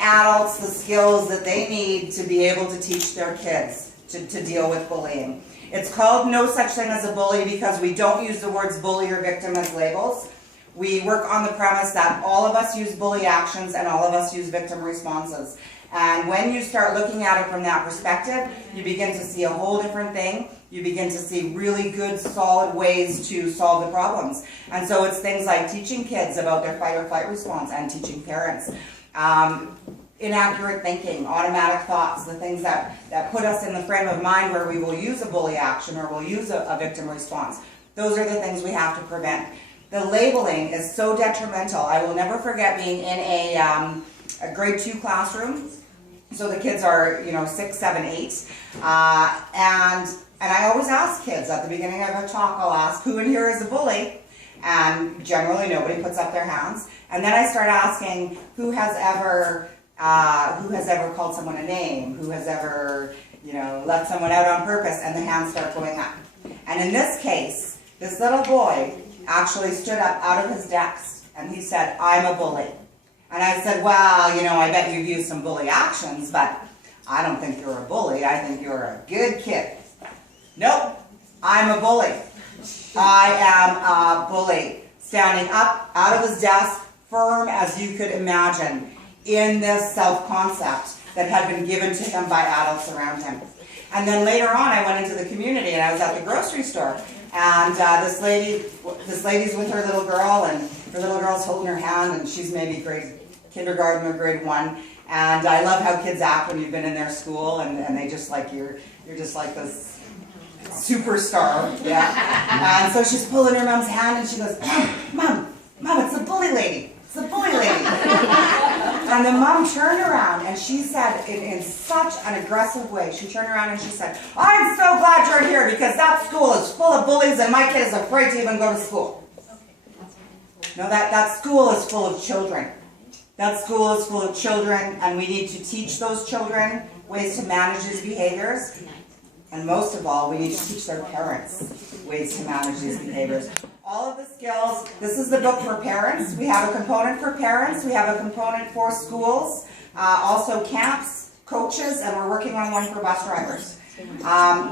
adults the skills that they need to be able to teach their kids to deal with bullying. It's called No Such Thing as a Bully because we don't use the words bully or victim as labels. We work on the premise that all of us use bully actions and all of us use victim responses. And when you start looking at it from that perspective, you begin to see a whole different thing. You begin to see really good, solid ways to solve the problems. And so it's things like teaching kids about their fight or flight response and teaching parents. Inaccurate thinking, automatic thoughts, the things that put us in the frame of mind where we will use a bully action or we'll use a victim response. Those are the things we have to prevent. The labeling is so detrimental. I will never forget being in a grade 2 classroom. So the kids are, 6, 7, 8. And I always ask kids at the beginning of a talk, I'll ask, who in here is a bully? And generally nobody puts up their hands. And then I start asking, who has ever called someone a name? Who has ever, left someone out on purpose? And the hands start going up. And in this case, this little boy actually stood up out of his desk and he said, I'm a bully. And I said, well, I bet you've used some bully actions, but I don't think you're a bully. I think you're a good kid. Nope, I'm a bully. I am a bully. Standing up out of his desk, firm as you could imagine, in this self-concept that had been given to him by adults around him. And then later on, I went into the community and I was at the grocery store. And this lady's with her little girl, and her little girl's holding her hand, and she's maybe kindergarten or grade 1. And I love how kids act when you've been in their school, and they just like you're just like this superstar, yeah. And so she's pulling her mom's hand, and she goes, Mom, it's the bully lady. It's the bully lady. And the mom turned around and she said, in such an aggressive way, she turned around and she said, I'm so glad you're here because that school is full of bullies and my kid is afraid to even go to school. No, that school is full of children. That school is full of children, and we need to teach those children ways to manage these behaviors. And most of all, we need to teach their parents ways to manage these behaviors. All of the skills, this is the book for parents. We have a component for parents. We have a component for schools, also camps, coaches, and we're working on one for bus drivers.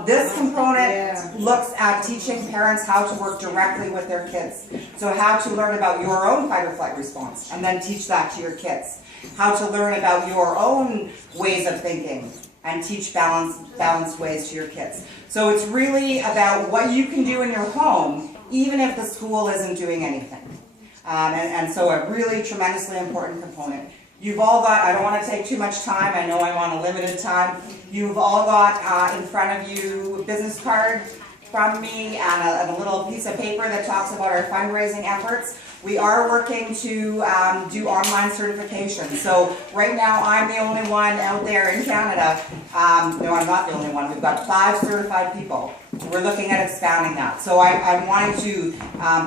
This component looks at teaching parents how to work directly with their kids. So how to learn about your own fight or flight response and then teach that to your kids. How to learn about your own ways of thinking and teach balanced ways to your kids. So it's really about what you can do in your home even if the school isn't doing anything. And so a really tremendously important component. You've all got, I don't want to take too much time, I know I'm on a limited time, you've all got in front of you a business card from me and a little piece of paper that talks about our fundraising efforts. We are working to do online certification. So right now I'm the only one out there in Canada. No, I'm not the only one. We've got 5 certified people. We're looking at expanding that. So I'm wanting to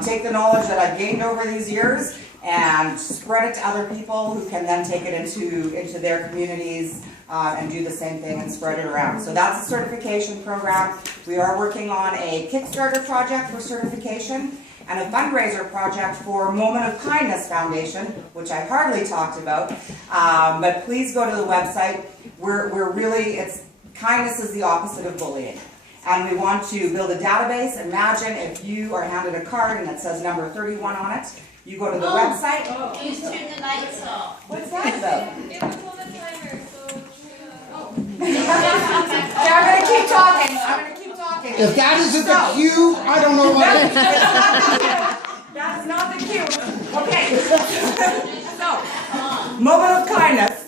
take the knowledge that I've gained over these years and spread it to other people who can then take it into their communities and do the same thing and spread it around. So that's a certification program. We are working on a Kickstarter project for certification and a fundraiser project for Moment of Kindness Foundation, which I hardly talked about, but please go to the website. We're really, kindness is the opposite of bullying. And we want to build a database. Imagine if you are handed a card and it says number 31 on it. You go to the website. You turn the lights off. What's that about? It was on the timer, so Okay, I'm going to keep talking. I'm going to keep talking. If that isn't the cue, I don't know what it is. That is not the cue. Okay. So, moment of kindness.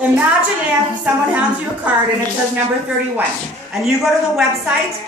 Imagine if someone hands you a card and it says number 31. And you go to the website